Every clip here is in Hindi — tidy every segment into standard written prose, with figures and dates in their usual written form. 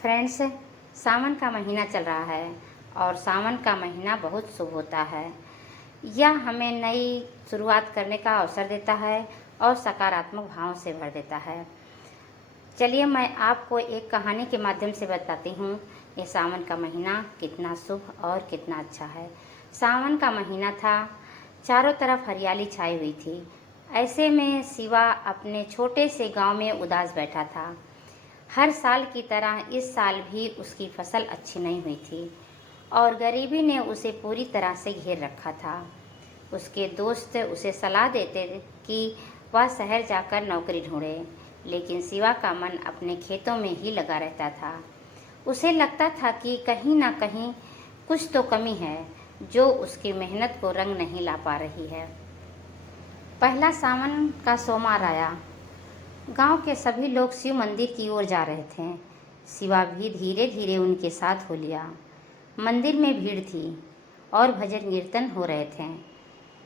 फ्रेंड्स, सावन का महीना चल रहा है और सावन का महीना बहुत शुभ होता है। यह हमें नई शुरुआत करने का अवसर देता है और सकारात्मक भावों से भर देता है। चलिए मैं आपको एक कहानी के माध्यम से बताती हूँ ये सावन का महीना कितना शुभ और कितना अच्छा है। सावन का महीना था, चारों तरफ हरियाली छाई हुई थी। ऐसे में शिवा अपने छोटे से गांव में उदास बैठा था। हर साल की तरह इस साल भी उसकी फसल अच्छी नहीं हुई थी और गरीबी ने उसे पूरी तरह से घेर रखा था। उसके दोस्त उसे सलाह देते कि वह शहर जाकर नौकरी ढूंढे, लेकिन शिवा का मन अपने खेतों में ही लगा रहता था। उसे लगता था कि कहीं ना कहीं कुछ तो कमी है जो उसकी मेहनत को रंग नहीं ला पा रही है। पहला सावन का सोमवार आया। गांव के सभी लोग शिव मंदिर की ओर जा रहे थे। शिवा भी धीरे धीरे उनके साथ हो लिया। मंदिर में भीड़ थी और भजन कीर्तन हो रहे थे।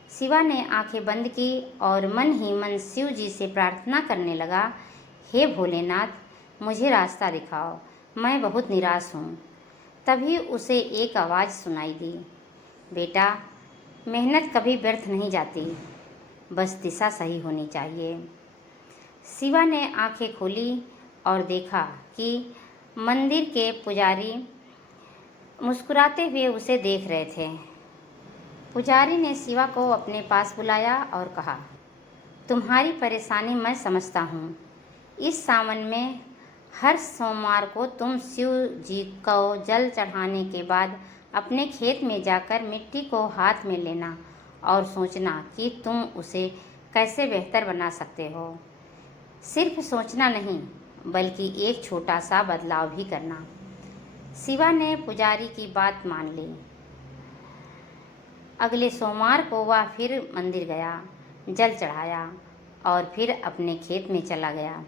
शिवा ने आंखें बंद की और मन ही मन शिव जी से प्रार्थना करने लगा, हे भोलेनाथ, मुझे रास्ता दिखाओ, मैं बहुत निराश हूँ। तभी उसे एक आवाज़ सुनाई दी, बेटा, मेहनत कभी व्यर्थ नहीं जाती, बस दिशा सही होनी चाहिए। शिवा ने आंखें खोली और देखा कि मंदिर के पुजारी मुस्कुराते हुए उसे देख रहे थे। पुजारी ने शिवा को अपने पास बुलाया और कहा, तुम्हारी परेशानी मैं समझता हूँ। इस सावन में हर सोमवार को तुम शिव जी को जल चढ़ाने के बाद अपने खेत में जाकर मिट्टी को हाथ में लेना और सोचना कि तुम उसे कैसे बेहतर बना सकते हो। सिर्फ सोचना नहीं, बल्कि एक छोटा सा बदलाव भी करना। शिवा ने पुजारी की बात मान ली। अगले सोमवार को वह फिर मंदिर गया, जल चढ़ाया और फिर अपने खेत में चला गया।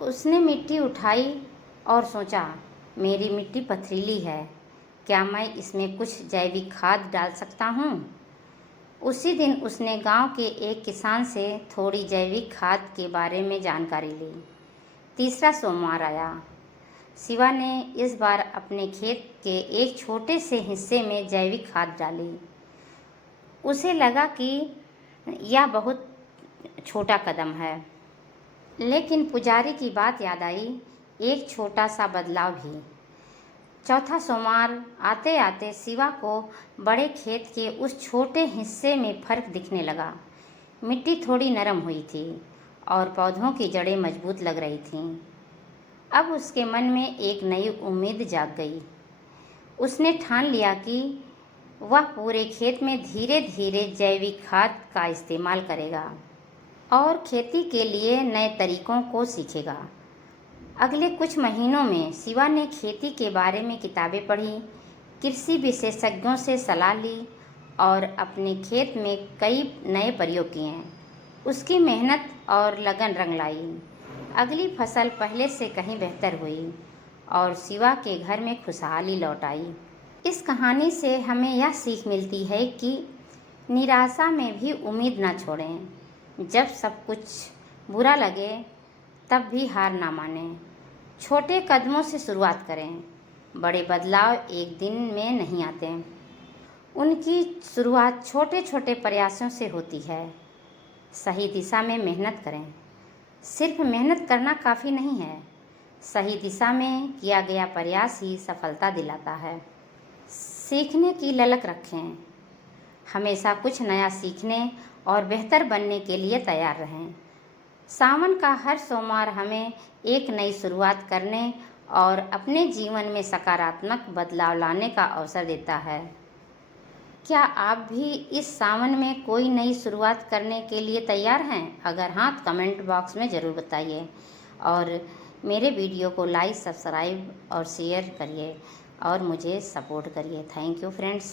उसने मिट्टी उठाई और सोचा, मेरी मिट्टी पथरीली है, क्या मैं इसमें कुछ जैविक खाद डाल सकता हूँ? उसी दिन उसने गांव के एक किसान से थोड़ी जैविक खाद के बारे में जानकारी ली। तीसरा सोमवार आया। शिवा ने इस बार अपने खेत के एक छोटे से हिस्से में जैविक खाद डाली। उसे लगा कि यह बहुत छोटा कदम है, लेकिन पुजारी की बात याद आई, एक छोटा सा बदलाव भी। चौथा सोमवार आते आते शिवा को बड़े खेत के उस छोटे हिस्से में फर्क दिखने लगा। मिट्टी थोड़ी नरम हुई थी और पौधों की जड़ें मजबूत लग रही थीं। अब उसके मन में एक नई उम्मीद जाग गई। उसने ठान लिया कि वह पूरे खेत में धीरे धीरे जैविक खाद का इस्तेमाल करेगा और खेती के लिए नए तरीकों को सीखेगा। अगले कुछ महीनों में शिवा ने खेती के बारे में किताबें पढ़ी, कृषि विशेषज्ञों से सलाह ली और अपने खेत में कई नए प्रयोग किए। उसकी मेहनत और लगन रंग लाई। अगली फसल पहले से कहीं बेहतर हुई और शिवा के घर में खुशहाली लौट आई। इस कहानी से हमें यह सीख मिलती है कि निराशा में भी उम्मीद न छोड़ें। जब सब कुछ बुरा लगे तब भी हार ना मानें। छोटे कदमों से शुरुआत करें, बड़े बदलाव एक दिन में नहीं आते, उनकी शुरुआत छोटे छोटे प्रयासों से होती है। सही दिशा में मेहनत करें। सिर्फ मेहनत करना काफ़ी नहीं है, सही दिशा में किया गया प्रयास ही सफलता दिलाता है। सीखने की ललक रखें। हमेशा कुछ नया सीखने और बेहतर बनने के लिए तैयार रहें। सावन का हर सोमवार हमें एक नई शुरुआत करने और अपने जीवन में सकारात्मक बदलाव लाने का अवसर देता है। क्या आप भी इस सावन में कोई नई शुरुआत करने के लिए तैयार हैं? अगर हाँ, तो कमेंट बॉक्स में ज़रूर बताइए और मेरे वीडियो को लाइक, सब्सक्राइब और शेयर करिए और मुझे सपोर्ट करिए। Thank you friends.